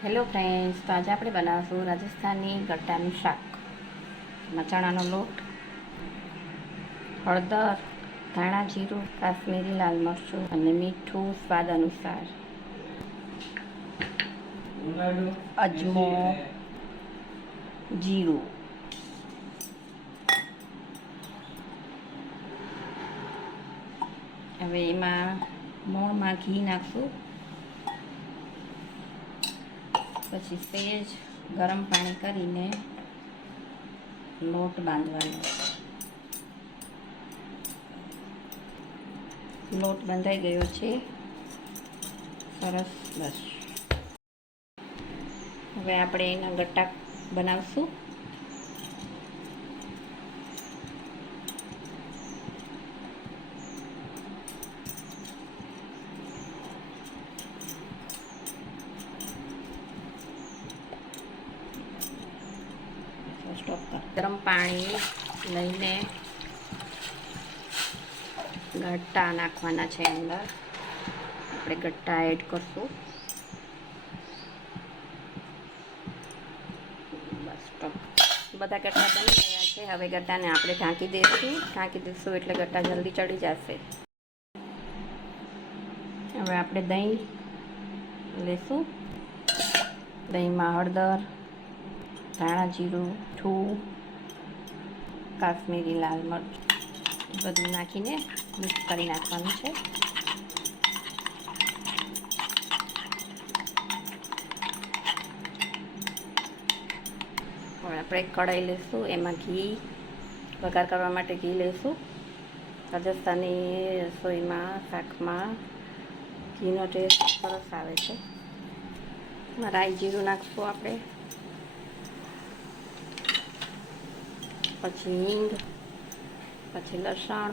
Hello friends, તો આજે આપણે બનાવશું રાજસ્થાની ગટ્ટાનું શાક. ચણાનો લોટ, હળદર, ધાણા જીરું, કાશ્મીરી લાલ મરચું અને મીઠું સ્વાદ અનુસાર, અજમો, જીરું. હવે એમાં મોણમાં ઘી નાખશું, પછી સેજ ગરમ પાણી કરીને લોટ બાંધવાનો. લોટ બંધાઈ ગયો છે સરસ. બસ હવે આપણે એના ગટ્ટા બનાવશું. ગરમ પાણી લઈને ગટ્ટા નાખવાના છે. અંદર આપણે ગટ્ટા એડ કરશું. બસ બધા ગટ્ટા બની ગયા છે. હવે ગટ્ટાને આપણે ઢાંકી દઈશું એટલે ગટ્ટા જલ્દી ચડી જશે. હવે આપણે દહીં લેશું. દહીંમાં હળદર, ધાણા જીરું, મીઠું, કાશ્મીરી લાલ મરચું બધું નાખીને મિક્સ કરી નાખવાનું છે. હવે આપણે કઢાઈ લઈશું. એમાં ઘી, વઘાર કરવા માટે ઘી લઈશું. રાજસ્થાની રસોઈમાં, શાકમાં ઘીનો ટેસ્ટ સરસ આવે છે. રાઈ જીરું નાખશું આપણે, પછી હિંગ, પછી લસણ,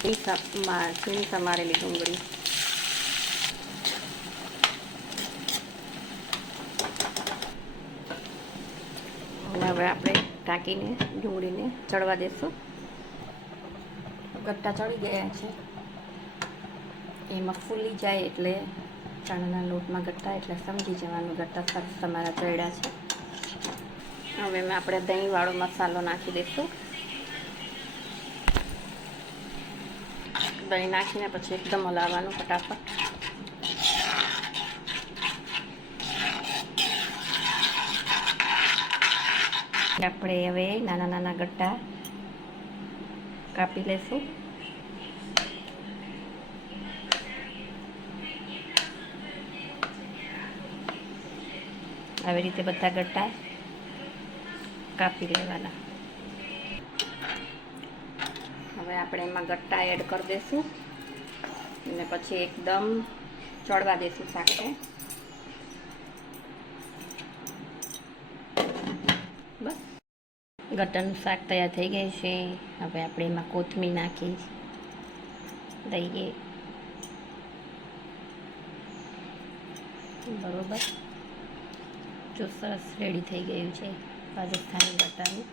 છીણ સમારેલી ડુંગળી, અને હવે આપણે ઢાંકીને ડુંગળીને ચડવા દઈશું. ગટ્ટા ચડી ગયા છે. એમાં ફૂલી જાય એટલે ચણાના લોટમાં ગટ્ટા એટલે સમજી જવાનું ગટ્ટા સરસ તમારા ચડ્યા છે. હવે આપણે દહીંવાળો મસાલો નાખી દઈશું. દહીં નાખીને પછી એકદમ હલાવવાનું ફટાફટ. આપણે હવે નાના નાના ગટ્ટા કાપી લઈશું. આવી રીતે બધા ગટ્ટા કાપી લેવાના. હવે આપણે એમાં ગટ્ટા એડ કરી દઈશું અને પછી એકદમ ચડવા દઈશું શાકને. બસ ગટ્ટાનું શાક તૈયાર થઈ ગયું છે. હવે આપણે એમાં કોથમીર નાખી દઈએ. બરોબર, જો સરસ રેડી થઈ ગયું છે રાજસ્થાની ગટ્ટાનું.